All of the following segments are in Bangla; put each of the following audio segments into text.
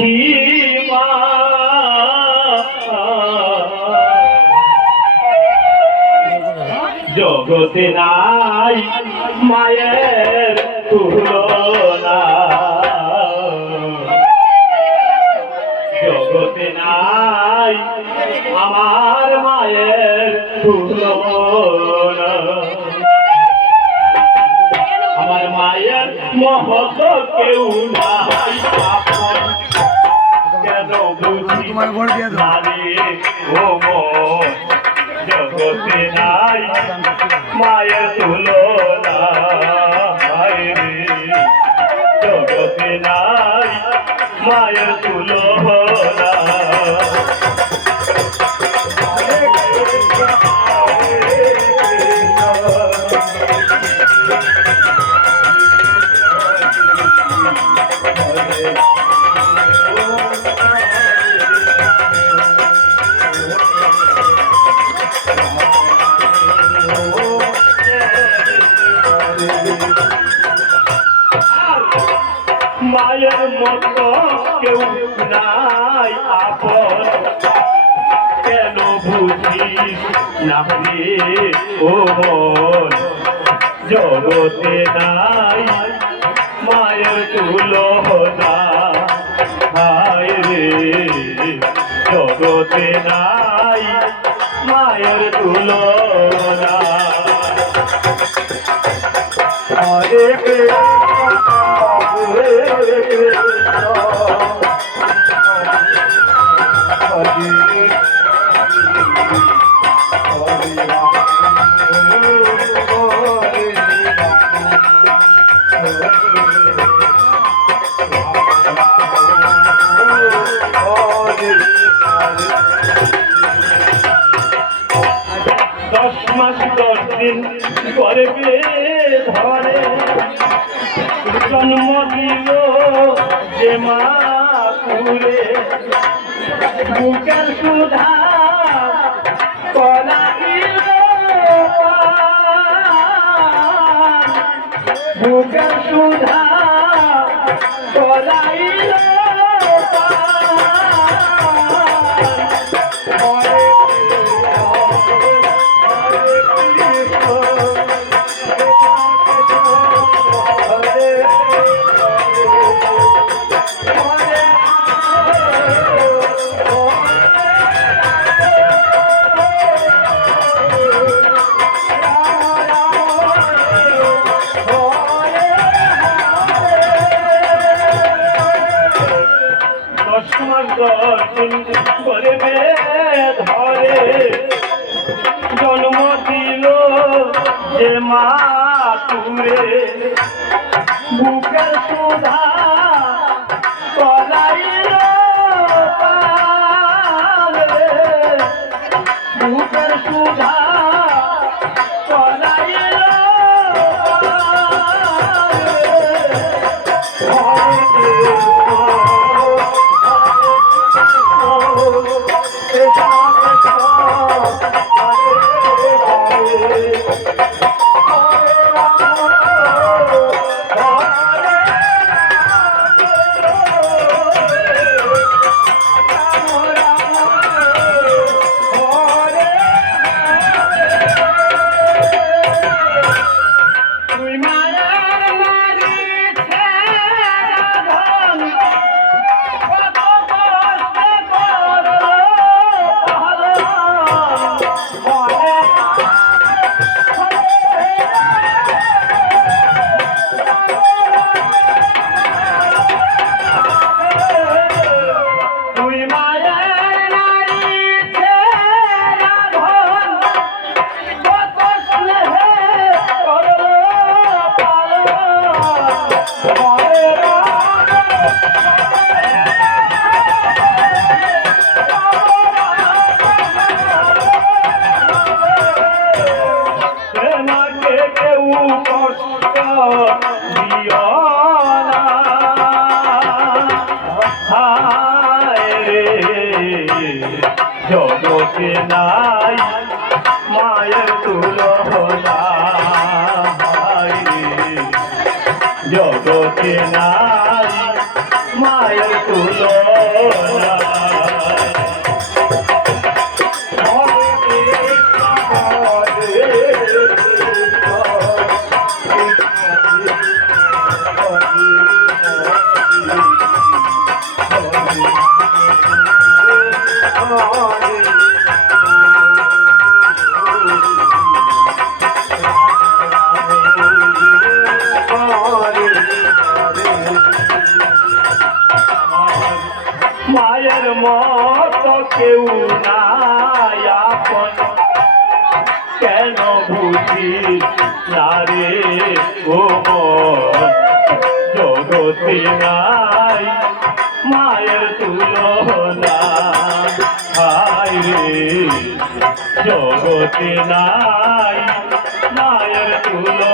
দুঃখী মা জগতে নাই মায়ের তুলনা, জগতে নাই আমার মায়ের তুলনা। আমার মায়ের মহত কেউ নাই, কেন বুঝি নারী ও মন, জগতে নাই মায়ের তুলনা, জগতে নাই মায়ের তুলনা। মায়ের মতো কেউ নাই আপন, কেন বুঝিস না রে ও মন, জগতে নাই মায়ের তুলনা, হায় রে জগতে নাই মায়ের তুলনা। হরে দশ মাস 10 দিন গর্ভে ধরে জন্ম দিল যে মা কুলে, বুকের সুধা কলাইল, বুকের সুধা কলাইল, গর্ভে ধরে জন্ম দিল যে মা তুরে, বুকের সুধা কলাইল, বুকের সুধা কলাইল, জগতে নাই মায়ের তুলনা, জগতে নাই মায়ের তুলনা। কেউ নাই আপন কেন বুঝি নারে ও জগতে নাই মায়ের তুলনা হায় রে জগতে নাই মায়ের তুলনা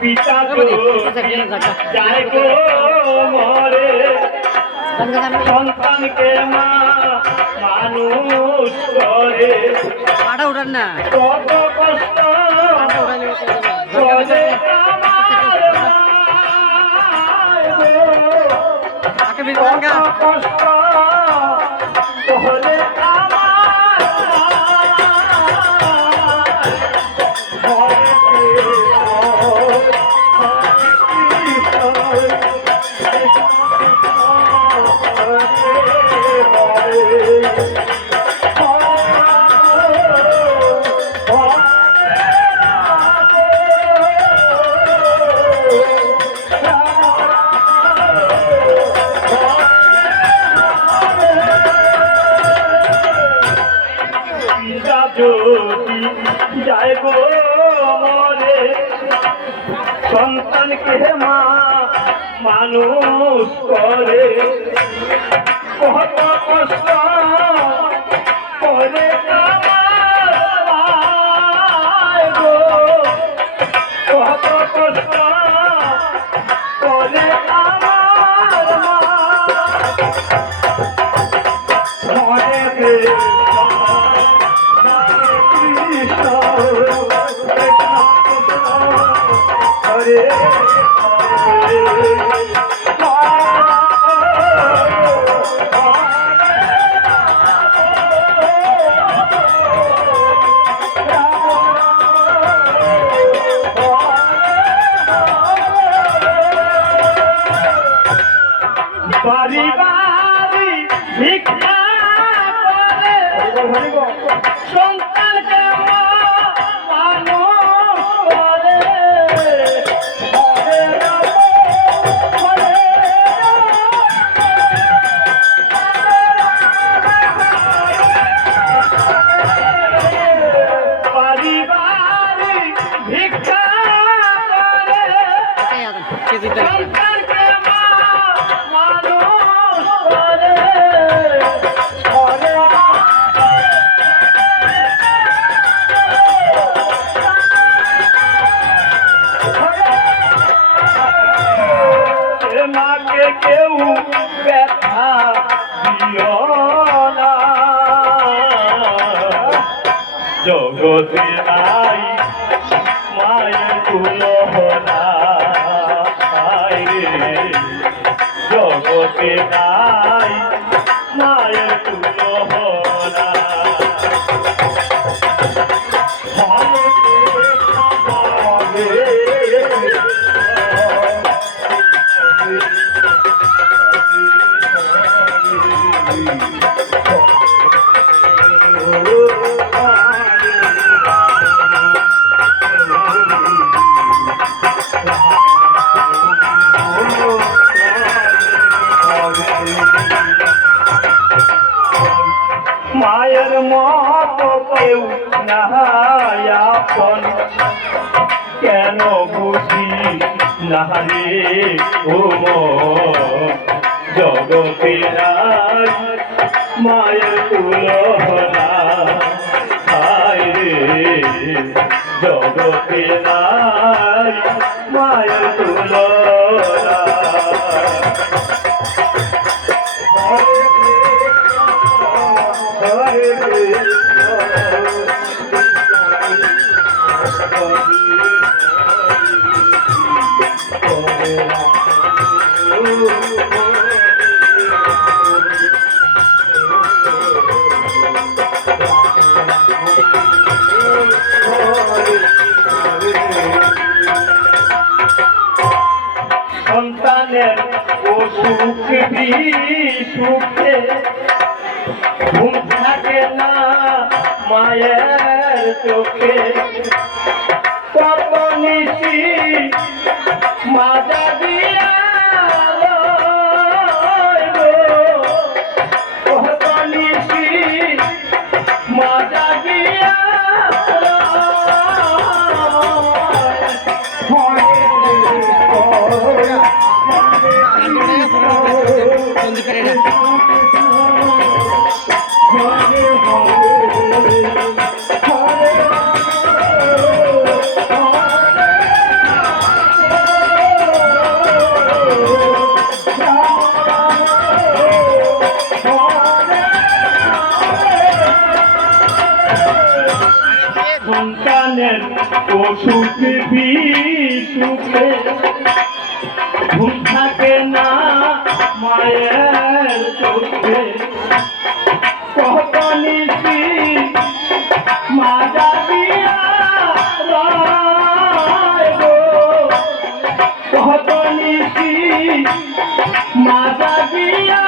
পিতা যায় গো মরে সন্তানকে মা মানুষ করে কত কষ্ট করে কত কষ্ট করে যায় গো মরে সন্তানকে মা মানুষ করে কত কষ্ট করে গো কত কষ্ট করে আমার বাড়ি বাড়ি ভিক্ষা করে সন্তানকে মানুষ করে বাড়ি বাড়ি ভিক্ষা করে সন্তানকে মাকে কেউ ব্যথা দিও না জগতে নাই মায়ের তুলনা জগতে নাই মায়ের তুলনা মায়ের মতো কেউ নাই আপন কেন বুঝি নাহারে ও জগতে নাই মায়ের তুলনা হায় রে জগতে নাই মায়ের তুলনা সন্তানের অসুখ বিসুখে ঘুম থাকে না মায়ের চোখে কত নিশি মাজা দিয়া কত নিশি মাজা দিয়া সন্তানের অসুখ বিসুখে ঘুম থাকে না মায়ের চোখে কত নিশি মাজা দিয়া কত নিশি মাজা দিয়া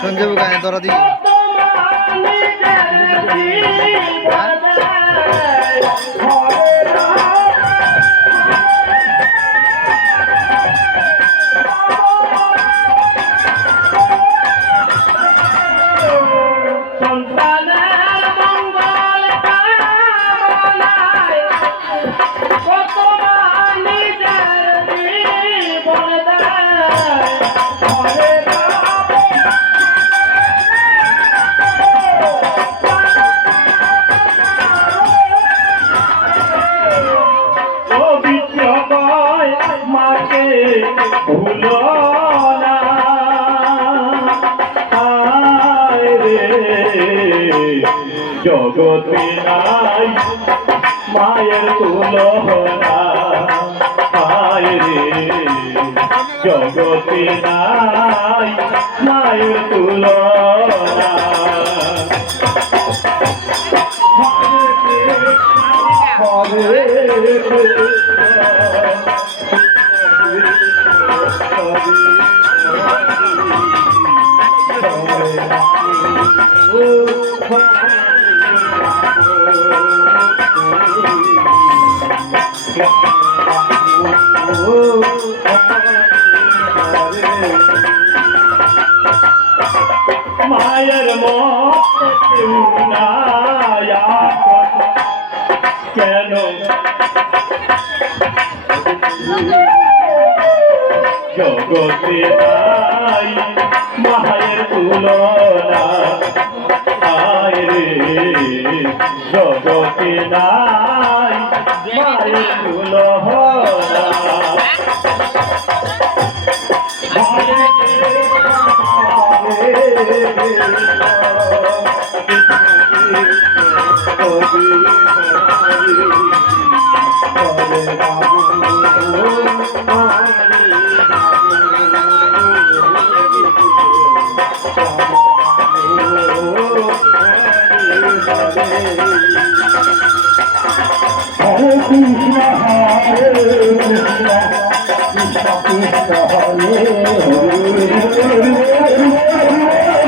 সঞ্জীব গায়ে ধরা দিই ভুলো না জগতে নাই মায়ের তুলনা রে জগতে নাই মায়ের তুলনা মায়ের মত কেন জগতে নাই মায়ের তুলনা রে জগতে নাই মায়ের তুলনা Hare